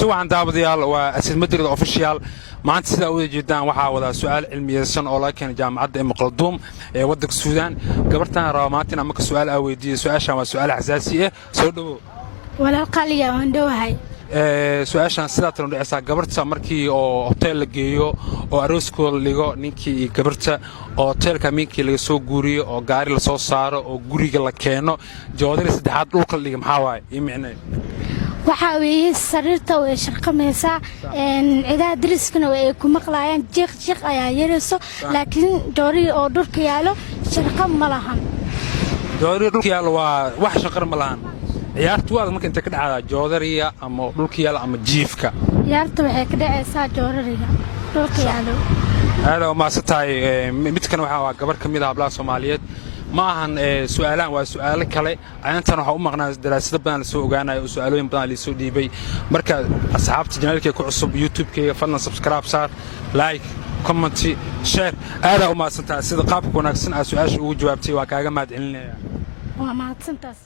سواء دابديال وأسد مدري أوفيشيال ما أنت سلا وجه جدا وحاول سؤال علمي سن أولا كان جامعة مقلدوم ودك السودان قبرتنا راماتنا مك سؤال أو دي سؤال شام سؤال حساسية سودو ولا القلية وندوهاي su-aashaan sidaa tan u dhacaysaa gabarta markii oo hotel la geeyo oo arooskooda ligo ninkii iyo gabarta oo hotelka miinkii laga soo guuriyo oo gaari la soo saaro oo guriga la keeno joodari saddexaad dhulka la dhiga maxaa waaye ii micnay waxaa weeye sariirta way shaqamaysaa ciidaha dariskana way ku maqlaayaan jiiq ayaa yarayso laakiin joodari oo dhulka yaalo shaqo ma lahan joodari dhulka yaalo waa wax shaqar ma lahan ciyaartu waa marka inta ka dhacdaa joodariga ama dhulka yaalo ama jiifka ciyaartu waxay ka dhacaysaa joodariga dhulka yaalo aad oo maasataay midkan waxa gabar kamid ah hablaha Soomaaliyeed ma ahan su'aalaan waa su'aalo kale aantan waxa u maqnaa daraasado badan soo ogaanayo su'aalooyin badan la soo dhiibay marka asxaabta janaalkay ku cusub YouTube-kayga fadlan subscribe saar like comment share aad oo maasataay sida qaabka wanaagsan su'aasha ugu jawaabtay waa kaaga mahadcelinayaa waa mahadsantaas